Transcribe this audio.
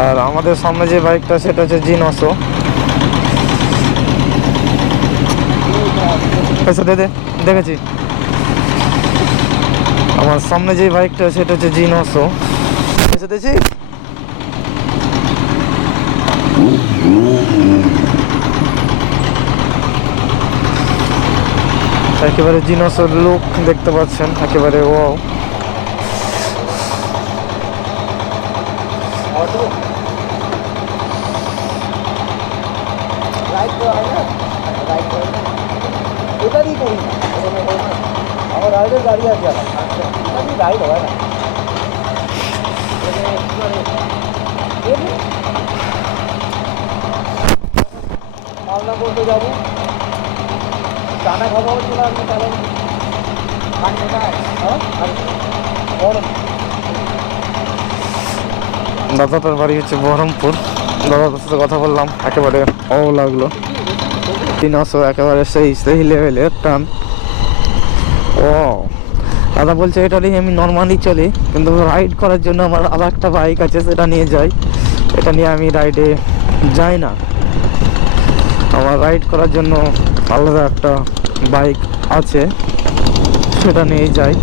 আর আমাদের সামনে যে বাইকটা সেটা হচ্ছে G900। আচ্ছা দেখেছি। আমার সামনে যে বাইকটা সেটা হচ্ছে G900। এসে দেখছি একেবারে G900 লুক দেখতে পাচ্ছেন, একেবারে ওয়াও। গাড়ি আছে রাইড হয় না মালদা করতে যাবো, চানা খাবো চলে আসবো তাহলে দাদাটার বাড়ি হচ্ছে বহরমপুর। দাদার সাথে কথা বললাম, একেবারে ও লাগলো। G900 একেবারে সেই লেভেলের টান। ও দাদা বলছে এটা নিয়ে আমি নর্মালি চলি, কিন্তু রাইড করার জন্য আমার আলাদা একটা বাইক আছে, সেটা নিয়ে যাই। এটা নিয়ে আমি রাইডে যাই না, আমার রাইড করার জন্য আলাদা একটা বাইক আছে, সেটা নিয়েই যাই।